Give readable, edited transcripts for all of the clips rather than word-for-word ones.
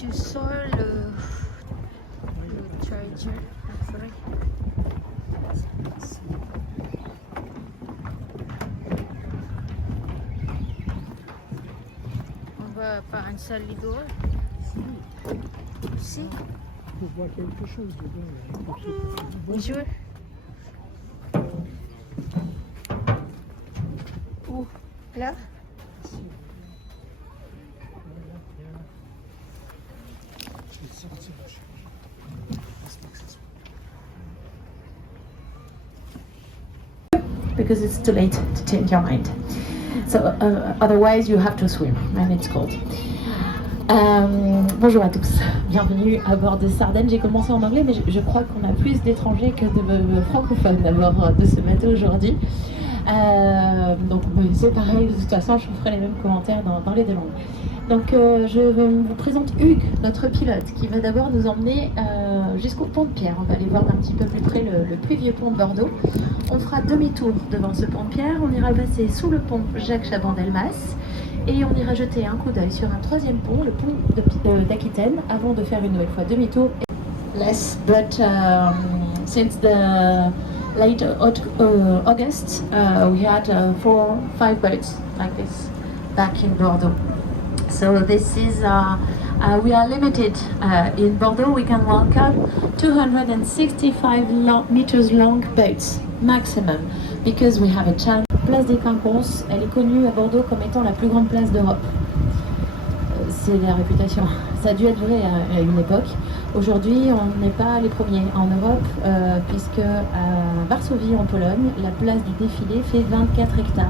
tu sors le charger. Sorry. On va pas installer dehors. Si. On voit quelque chose dedans. Bonjour. Où? Là? Because it's too late to change your mind. So otherwise you have to swim and it's cold. Bonjour à tous, bienvenue à bord de Sardaigne. J'ai commencé en anglais mais je crois qu'on a plus d'étrangers que de francophones à bord de ce bateau aujourd'hui. Donc c'est pareil, de toute façon je vous ferai les mêmes commentaires dans les deux langues. Donc je vous présente Hugues, notre pilote, qui va d'abord nous emmener jusqu'au pont de Pierre. On va aller voir d'un petit peu plus près le plus vieux pont de Bordeaux. On fera demi-tour devant ce pont de Pierre, on ira passer sous le pont Jacques Chaban-Delmas et on ira jeter un coup d'œil sur un troisième pont, le pont d'Aquitaine, avant de faire une nouvelle fois demi-tour. Less, but since the late August, we had 4-5 boats like this back in Bordeaux. So this is, we are limited in Bordeaux. We can welcome 265 meters long boats maximum because we have a challenge. Place des Quinconces, elle est connue à Bordeaux comme étant la plus grande place d'Europe. C'est la réputation. Ça a dû être vrai à une époque. Aujourd'hui, on n'est pas les premiers en Europe, puisque à Varsovie, en Pologne, la place du défilé fait 24 hectares,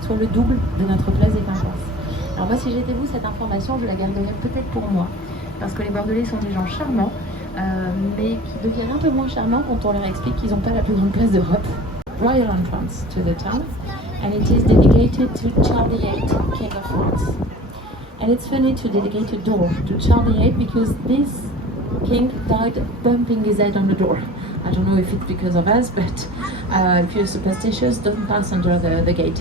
soit le double de notre place des Quinconces. Alors moi, si j'étais vous, cette information, je la garderais peut-être pour moi, parce que les Bordelais sont des gens charmants, mais qui deviennent un peu moins charmants quand on leur explique qu'ils n'ont pas la plus grande place d'Europe. Royal entrance to the town, and it is dedicated to Charles VIII, King of France. And it's funny to dedicate a door to Charles VIII because this king died bumping his head on the door. I don't know if it's because of us, but if you're superstitious, don't pass under the gate.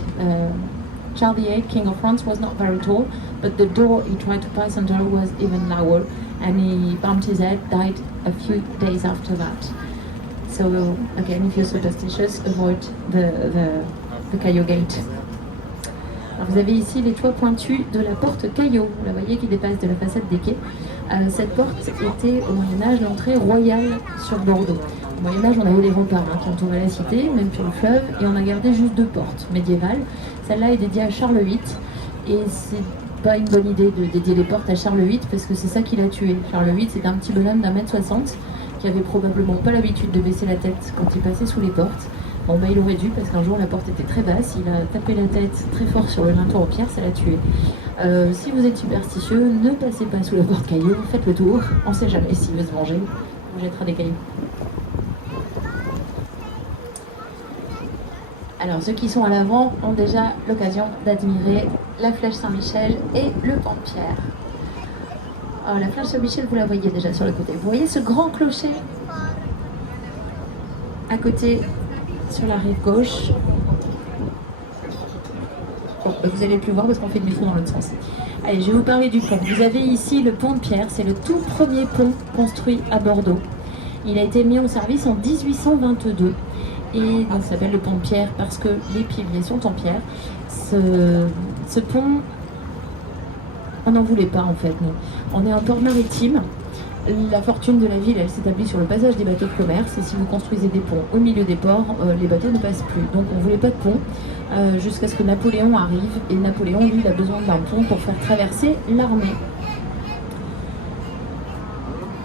Charles VIII, King of France, was not very tall, but the door he tried to pass under was even lower, and he bumped his head, died a few days after that. So again, if you're superstitious, avoid the Caillot Gate. Alors, vous avez ici les toits pointus de la porte Caillot, vous la voyez qui dépasse de la façade des quais. Cette porte était au Moyen-Âge l'entrée royale sur Bordeaux. Au Moyen-Âge, on avait des remparts qui entouraient la cité, même sur le fleuve, et on a gardé juste 2 portes médiévales. Celle-là est dédiée à Charles VIII, et c'est pas une bonne idée de dédier les portes à Charles VIII parce que c'est ça qui l'a tué. Charles VIII, c'est un petit bonhomme d'1m60 qui avait probablement pas l'habitude de baisser la tête quand il passait sous les portes. Bon il aurait dû parce qu'un jour la porte était très basse, il a tapé la tête très fort sur le linteau en pierre, ça l'a tué. Si vous êtes superstitieux, ne passez pas sous la porte Caillot, faites le tour, on sait jamais s'il veut se venger, on vous jettera des cailloux. Alors ceux qui sont à l'avant ont déjà l'occasion d'admirer la flèche Saint-Michel et le pont de Pierre. Alors, la flèche Saint-Michel, vous la voyez déjà sur le côté. Vous voyez ce grand clocher à côté, sur la rive gauche. Bon, vous allez plus voir parce qu'on fait demi-tour dans l'autre sens. Allez, je vais vous parler du pont. Vous avez ici le pont de Pierre. C'est le tout premier pont construit à Bordeaux. Il a été mis en service en 1822. Et donc ça s'appelle le pont de Pierre parce que les piliers sont en pierre. Ce pont, on n'en voulait pas en fait, non. On est un port maritime. La fortune de la ville, elle s'établit sur le passage des bateaux de commerce. Et si vous construisez des ponts au milieu des ports, les bateaux ne passent plus. Donc on ne voulait pas de pont jusqu'à ce que Napoléon arrive. Et Napoléon, lui, il a besoin d'un pont pour faire traverser l'armée.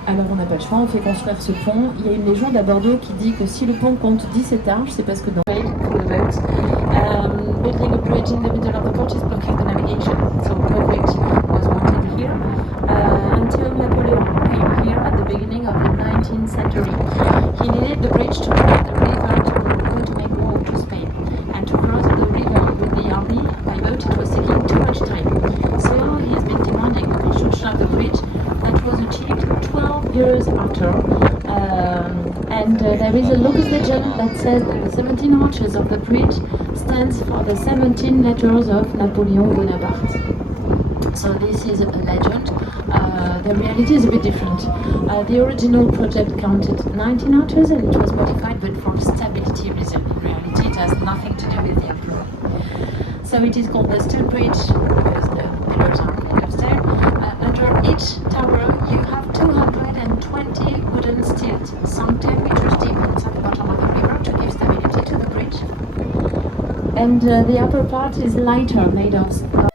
Alors on n'a pas le choix, on fait construire ce pont. Il y a une légende à Bordeaux qui dit que si le pont compte 10 étages, c'est parce que dans building a bridge in the middle of the port is blocking the navigation. So no bridge was wanted here until Napoleon came here at the beginning of the 19th century. He needed the bridge to cross the river to go to make war to Spain. And to cross the river with the army by boat, it was taking too much time. So he has been demanding the construction of the bridge that was achieved 12 years after. And there is a local legend that says that the 17 arches of the bridge stands for the 17 letters of Napoleon Bonaparte. So this is a legend. The reality is a bit different. The original project counted 19 archers and it was modified, but for stability reason. In reality, it has nothing to do with the emperor. So it is called the stone bridge because the pillars are made of stone. Under each tower, you have 220 wooden stilts, some 10 meters deep inside the bottom of the river to give stability to the bridge. And the upper part is lighter, made of